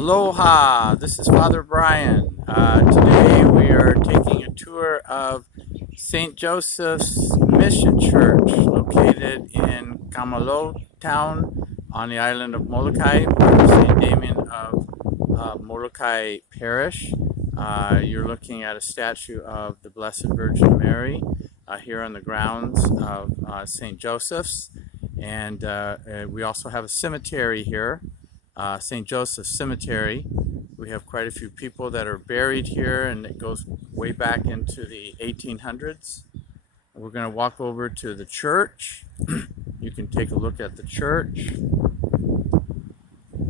Aloha, this is Father Brian. Today we are taking a tour of St. Joseph's Mission Church located in Kamalo town on the island of Molokai, part of Saint Damien of Molokai Parish. You're looking at a statue of the Blessed Virgin Mary here on the grounds of St. Joseph's. And we also have a cemetery here. St. Joseph's Cemetery. We have quite a few people that are buried here, and it goes way back into the 1800s. We're going to walk over to the church. You can take a look at the church.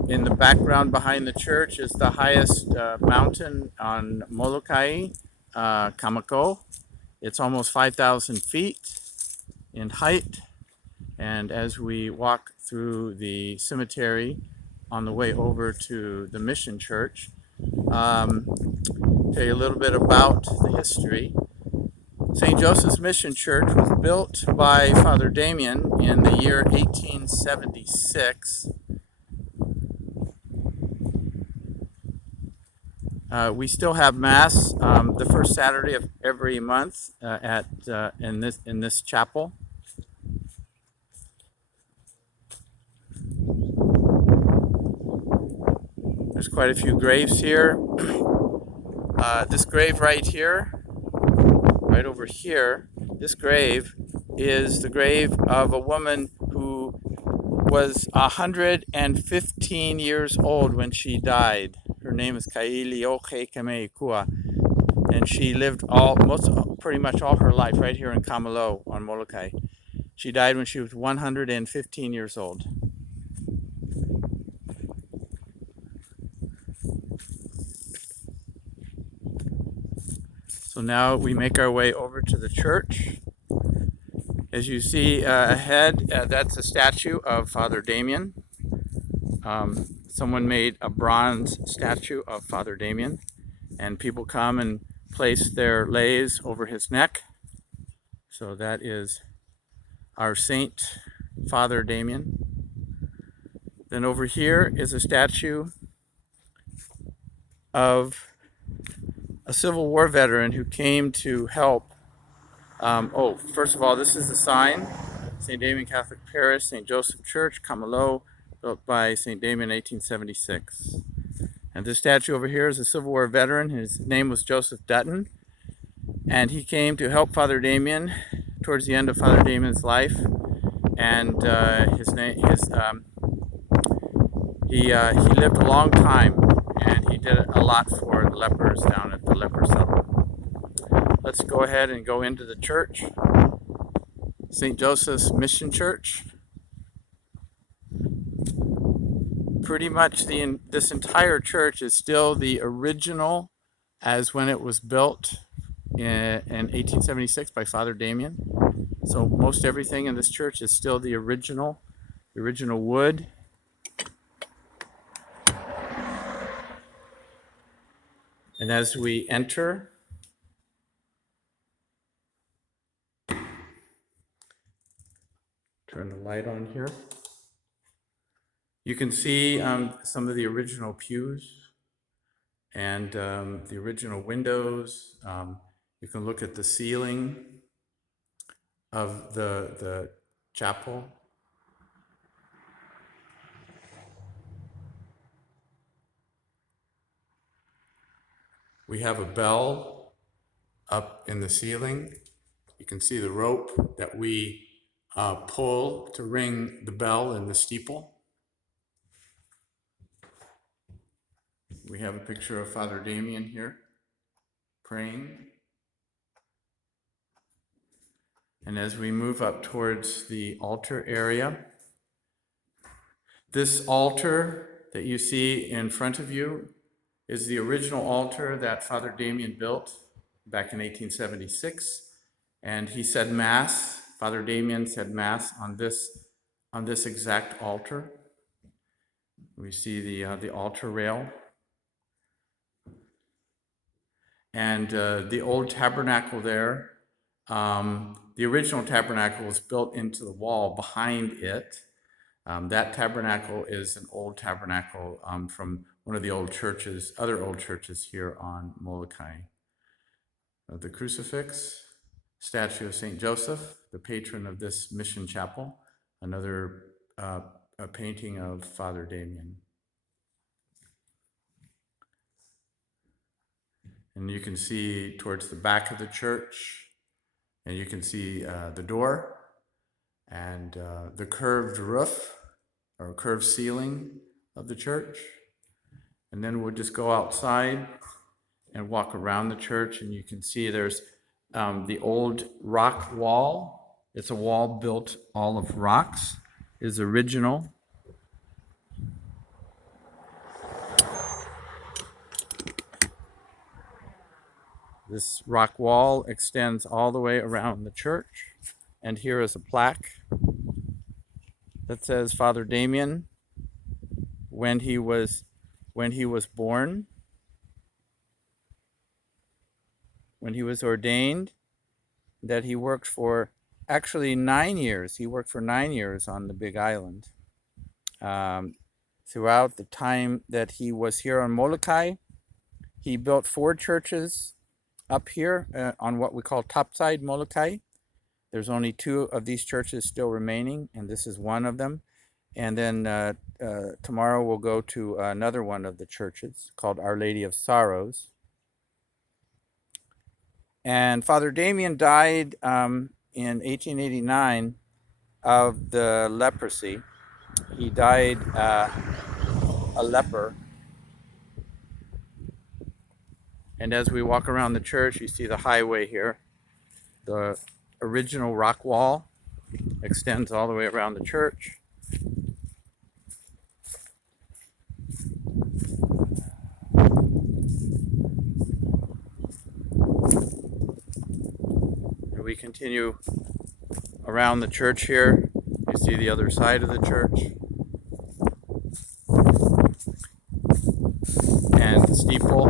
In the background behind the church is the highest mountain on Molokai, Kamako. It's almost 5,000 feet in height. And as we walk through the cemetery, on the way over to the Mission Church, tell you a little bit about the history. St. Joseph's Mission Church was built by Father Damien in the year 1876. We still have Mass the first Saturday of every month in this chapel. There's quite a few graves here. This grave right here, right over here, this grave is the grave of a woman who was 115 years old when she died. Her name is Kailioche Kameikua, and she lived pretty much all her life right here in Kamalo on Molokai. She died when she was 115 years old. So now we make our way over to the church. As you see ahead, that's a statue of Father Damien. Someone made a bronze statue of Father Damien, and people come and place their leis over his neck. So that is our Saint Father Damien. Then over here is a statue of a Civil War veteran who came to help. First of all, this is the sign, St. Damien Catholic Parish, St. Joseph Church, Kamalo, built by St. Damien in 1876. And this statue over here is a Civil War veteran. His name was Joseph Dutton, and he came to help Father Damien towards the end of Father Damien's life. And he lived a long time, and he did a lot for the lepers down at the leper settlement. Let's go ahead and go into the church. St. Joseph's Mission Church. Pretty much this entire church is still the original as when it was built in 1876 by Father Damien. So most everything in this church is still the original wood. And as we enter, turn the light on here. You can see some of the original pews and the original windows. You can look at the ceiling of the chapel. We have a bell up in the ceiling. You can see the rope that we pull to ring the bell in the steeple. We have a picture of Father Damien here praying. And as we move up towards the altar area, this altar that you see in front of you is the original altar that Father Damien built back in 1876. And he said Mass, Father Damien said Mass on this exact altar. We see the altar rail. And the old tabernacle there, the original tabernacle was built into the wall behind it. That tabernacle is an old tabernacle from one of the old churches, other old churches here on Molokai. The crucifix, statue of Saint Joseph, the patron of this mission chapel, another a painting of Father Damien. And you can see towards the back of the church, and you can see the door and the curved roof or curved ceiling of the church. And then we'll just go outside and walk around the church, and you can see there's the old rock wall. It's a wall built all of rocks, is original. This rock wall extends all the way around the church, and here is a plaque that says Father Damien, when he was born, when he was ordained, that he worked for actually 9 years. He worked for 9 years on the Big Island. Throughout the time that he was here on Molokai, he built 4 churches up here on what we call topside Molokai. There's only 2 of these churches still remaining, and this is one of them. And then tomorrow we'll go to another one of the churches called Our Lady of Sorrows. And Father Damien died in 1889 of the leprosy. He died a leper. And as we walk around the church, you see the highway here. The original rock wall extends all the way around the church. And we continue around the church here. You see the other side of the church. And the steeple.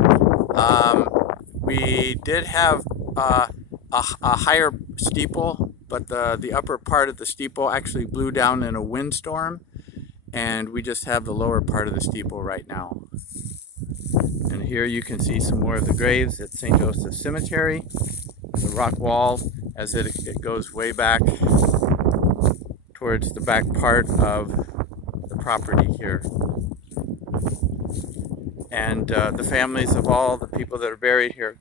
We did have a higher steeple, but the upper part of the steeple actually blew down in a windstorm, and we just have the lower part of the steeple right now. And here you can see some more of the graves at St. Joseph's Cemetery. The rock wall, as it goes way back towards the back part of the property here. And the families of all the people that are buried here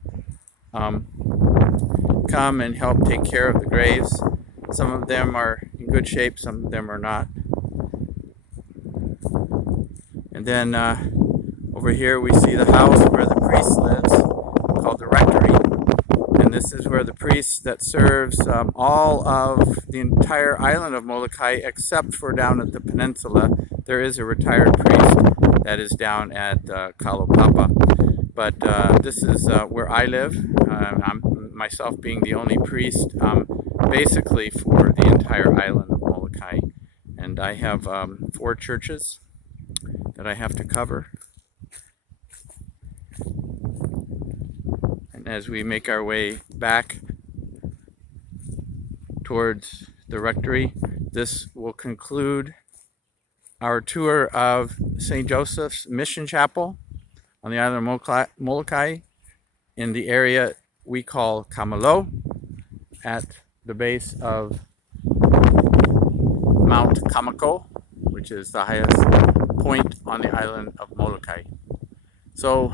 come and help take care of the graves. Some of them are in good shape, some of them are not. And then over here we see the house where the priest lives, called the rectory. And this is where the priest that serves all of the entire island of Molokai, except for down at the peninsula. There is a retired priest that is down at Kalopapa. But this is where I live. I'm myself being the only priest basically for the entire island of Molokai. And I have 4 churches that I have to cover. And as we make our way back towards the rectory, this will conclude our tour of St. Joseph's Mission Chapel on the island of Molokai in the area we call Kamalo at the base of Mount Kamako, which is the highest point on the island of Molokai. So,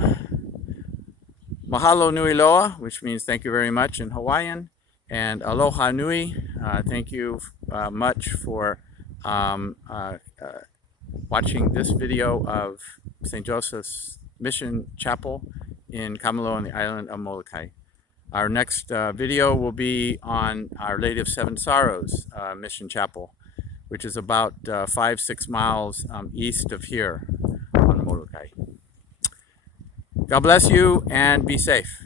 mahalo nui loa, which means thank you very much in Hawaiian, and aloha nui, thank you much for watching this video of St. Joseph's Mission Chapel in Kamalo on the island of Molokai. Our next video will be on Our Lady of Seven Sorrows Mission Chapel, which is about 5-6 miles east of here on Molokai. God bless you and be safe.